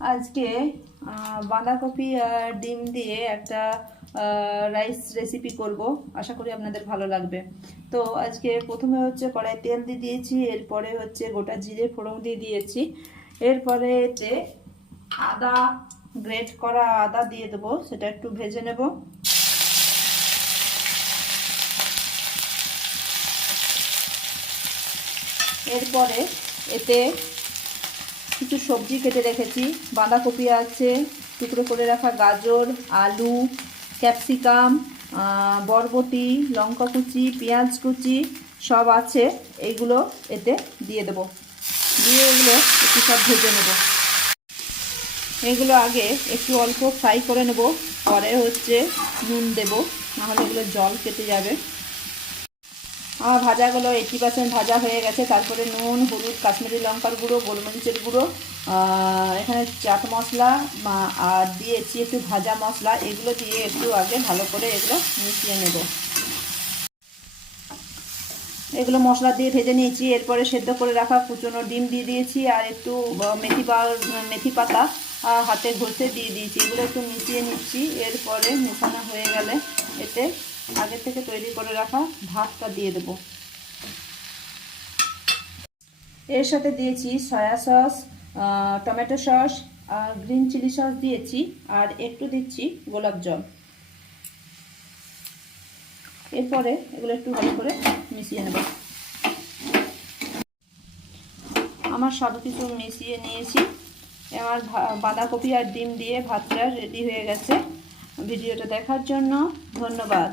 আজকে বাঁধাকপি আর ডিম দিয়ে একটা রাইস রেসিপি করব। আশা করি আপনাদের ভালো লাগবে। তো আজকে প্রথমে হচ্ছে কড়াই তেল দিয়ে দিয়েছি, এরপরে হচ্ছে গোটা জিরে ফোড়ন দিয়ে দিয়েছি, এরপরে এতে আদা, গ্রেট করা আদা দিয়ে দেবো, সেটা একটু ভেজে নেব। এরপরে এতে কিছু সবজি কেটে রেখেছি, বাঁধাকপি আছে, টুকরো করে রাখা গাজর, আলু, ক্যাপসিকাম, বরবটি, লঙ্কা কুচি, পেঁয়াজ কুচি সব আছে। এইগুলো এতে দিয়ে দেব, দিয়ে এগুলো একটু সব ভেজে নেব। এগুলো আগে একটু অল্প ফ্রাই করে নেব, পরে হচ্ছে নুন দেব, নাহলে এগুলো জল কেটে যাবে। আমার ভাজাগুলো 80% ভাজা হয়ে গেছে। তারপরে নুন, হলুদ, কাশ্মীরি লঙ্কার গুঁড়ো, গোলমরিচের গুঁড়ো, এখানে চাট মশলা আর দিয়েছি একটু ভাজা মশলা। এগুলো দিয়ে একটু আগে ভালো করে এগুলো মিশিয়ে নেব। এগুলো মশলা দিয়ে ভেজে নিয়েছি। এরপরে সেদ্ধ করে রাখা কুচনো ডিম দিয়ে দিয়েছি, আর একটু মেথি পাতা হাতে ঘষে দিয়ে দিয়েছি। এগুলো একটু মিশিয়ে নিচ্ছি। এরপরে মেশানো হয়ে গেলে এতে আগে থেকে তৈরি করে রাখা ভাতটা দিয়ে দেবো। এর সাথে দিয়েছি সয়া সস, টমেটো সস, আর গ্রিন চিলি সস দিয়েছি, আর একটু দিচ্ছি গোলাপ জল। এরপরে এগুলো একটু ভালো করে মিশিয়ে নেব। আমার সব কিছু মিশিয়ে নিয়েছি। আমার বাঁধাকপি আর ডিম দিয়ে ভাতটা রেডি হয়ে গেছে। ভিডিওটা দেখার জন্য ধন্যবাদ।